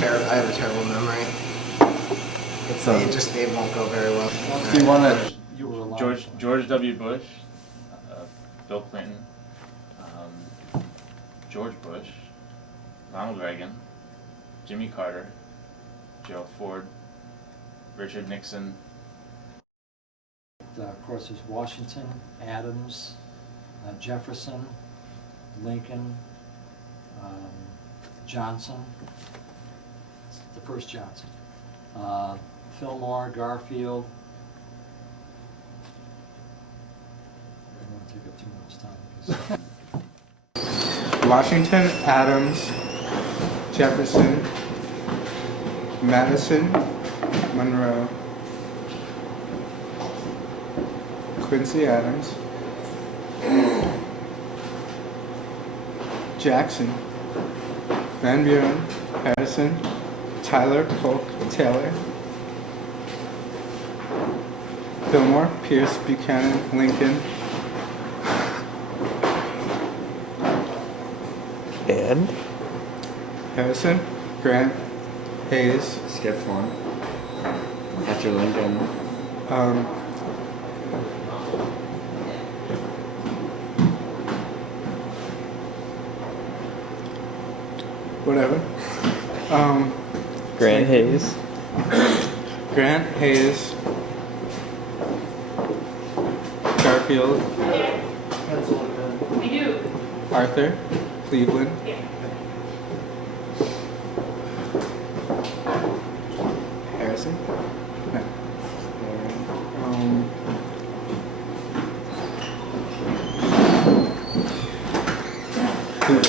I have a terrible memory. It won't go very well. Do you want to? George W. Bush, Bill Clinton, George Bush, Ronald Reagan, Jimmy Carter, Gerald Ford, Richard Nixon. Of course, there's Washington, Adams, Jefferson, Lincoln, Johnson, the first Johnson, Fillmore, Garfield. I don't want to take up too much time. Washington, Adams, Jefferson, Madison, Monroe, Quincy Adams, Jackson, Van Buren, Harrison, Tyler, Polk, Taylor, Fillmore, Pierce, Buchanan, Lincoln, And? Harrison, Grant, Hayes, Skipped one. After Lincoln. Whatever. Grant Hayes. Grant, Hayes, Garfield, Arthur, Cleveland, Harrison. No. Hoover.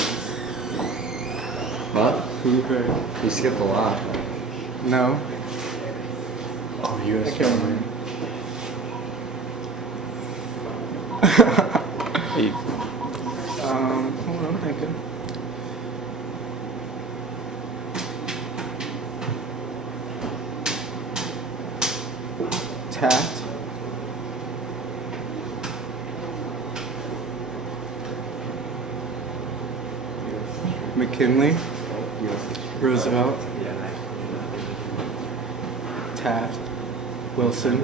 What? Hoover. You skipped a lot. No. Oh, U.S. I can't remember. Hold on, I'm thinking. Taft. McKinley. Roosevelt. Taft. Wilson.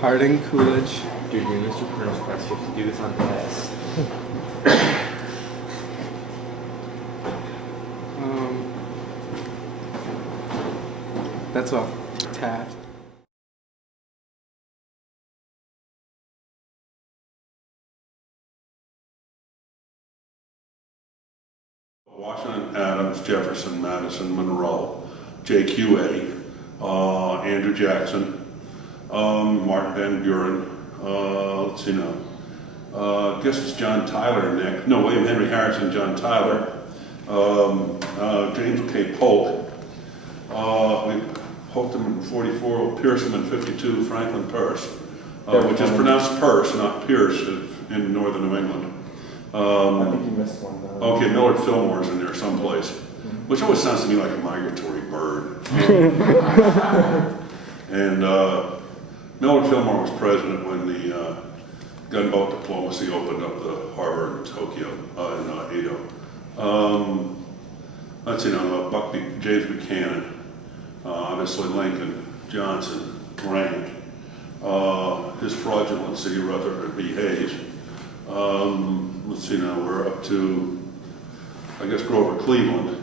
Harding, Coolidge. Dude, you missed your Colonel's quest. You have to do this on class. That's all. Taft. Washington, Adams, Jefferson, Madison, Monroe, JQA, Andrew Jackson, Martin Van Buren, let's see now, I guess it's John Tyler, Nick. No, William Henry Harrison, John Tyler, James K. Polk, we poked him in 44, Pearson in 52, Franklin Pierce, which is pronounced Pierce, not Pierce in northern New England. I think you missed one though. Okay, Millard Fillmore's in there someplace, which always sounds to me like a migratory bird. And Millard Fillmore was president when the gunboat diplomacy opened up the harbor in Tokyo, in Edo. Let's see now, James Buchanan, obviously Lincoln, Johnson, Grant, his fraudulency, Rutherford B. Hayes. Let's see now, we're up to, I guess, Grover Cleveland,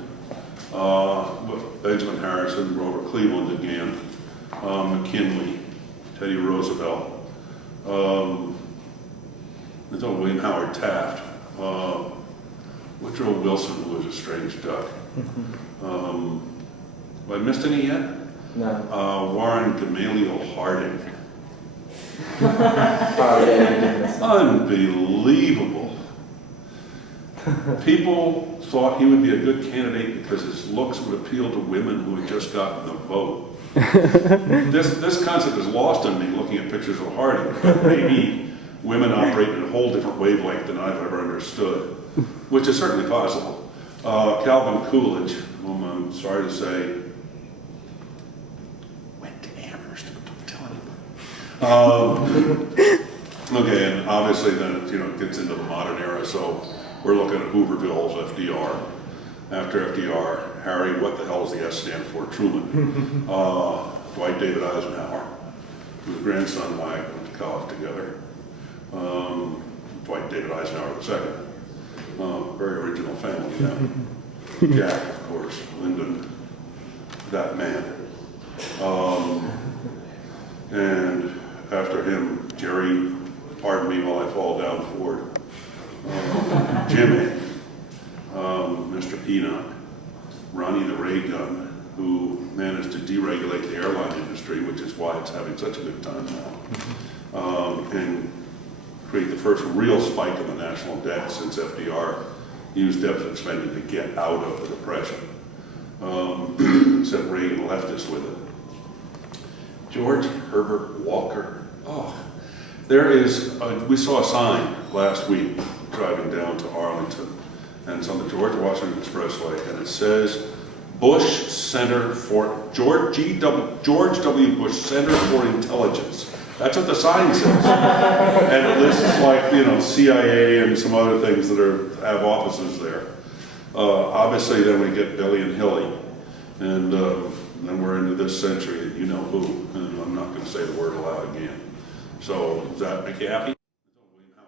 Benjamin Harrison, Grover Cleveland again, McKinley, Teddy Roosevelt, there's old William Howard Taft, Woodrow Wilson, who was a strange duck. Have I missed any yet? No. Warren Gamaliel Harding. Oh yeah, you did miss that. Unbelievable. People thought he would be a good candidate because his looks would appeal to women who had just gotten the vote. This concept is lost on me looking at pictures of Harding, but maybe women operate in a whole different wavelength than I've ever understood, which is certainly possible. Calvin Coolidge, whom I'm sorry to say, went to Amherst, but don't tell anybody. Okay, and obviously then it gets into the modern era, so we're looking at Hooverville's FDR. After FDR, Harry, what the hell does the S stand for? Truman. Dwight David Eisenhower, whose grandson and I went to college together. Dwight David Eisenhower II. Very original family, yeah. Jack, of course, Lyndon, that man. And after him, Jerry, pardon me while I fall down Ford, Jimmy, Mr. Peanut, Ronnie the Ray Gun, who managed to deregulate the airline industry, which is why it's having such a good time now, and create the first real spike in the national debt since FDR used deficit spending to get out of the Depression. Except Reagan left us with it. George Herbert Walker. Oh, there is, we saw a sign last week driving down to Arlington, and it's on the George Washington Expressway, and it says Bush Center for, George W. Bush Center for Intelligence. That's what the sign says. And it lists, like, you know, CIA and some other things that have offices there. Obviously then we get Billy and Hilly, and then we're into this century, and you know who, and I'm not going to say the word aloud again. So does that make you happy?